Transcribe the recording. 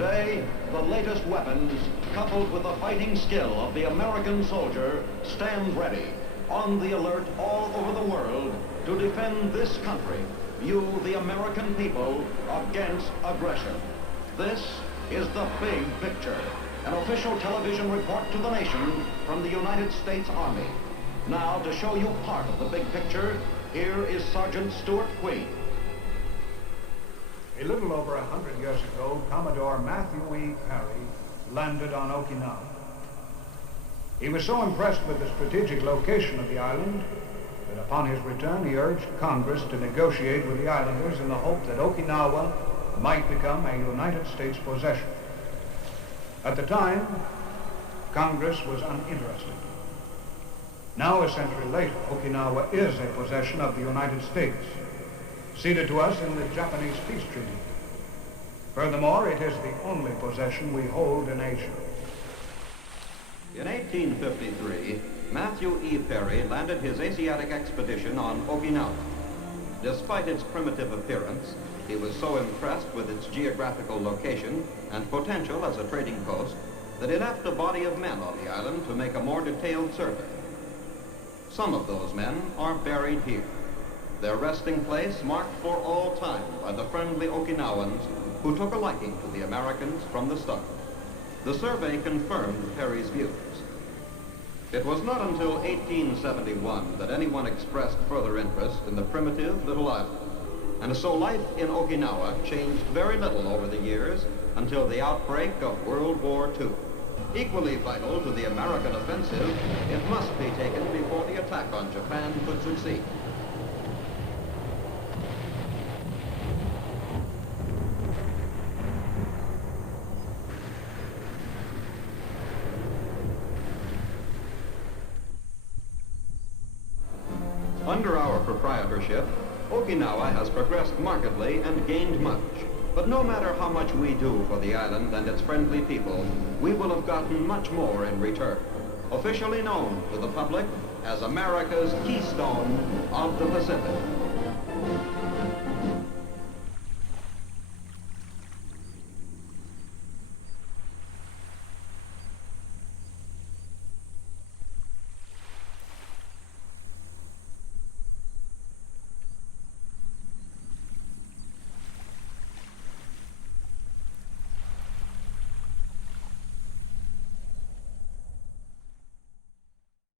Today, the latest weapons, coupled with the fighting skill of the American soldier, stand ready, on the alert all over the world to defend this country, you, the American people, against aggression. This is the big picture, an official television report to the nation from the United States Army. Now, to show you part of the big picture, here is Sergeant Stuart Queen. A little over 100 years ago, Commodore Matthew E. Perry landed on Okinawa. He was so impressed with the strategic location of the island that upon his return he urged Congress to negotiate with the islanders in the hope that Okinawa might become a United States possession. At the time, Congress was uninterested. Now, a century later, Okinawa is a possession of the United States, ceded to us in the Japanese Peace Treaty. Furthermore, it is the only possession we hold in Asia. In 1853, Matthew E. Perry landed his Asiatic expedition on Okinawa. Despite its primitive appearance, he was so impressed with its geographical location and potential as a trading post that he left a body of men on the island to make a more detailed survey. Some of those men are buried here, their resting place marked for all time by the friendly Okinawans who took a liking to the Americans from the start. The survey confirmed Perry's views. It was not until 1871 that anyone expressed further interest in the primitive little island. And so life in Okinawa changed very little over the years until the outbreak of World War II. Equally vital to the American offensive, it must be taken before the attack on Japan could succeed. Under our proprietorship, Okinawa has progressed markedly and gained much. But no matter how much we do for the island and its friendly people, we will have gotten much more in return. Officially known to the public as America's Keystone of the Pacific.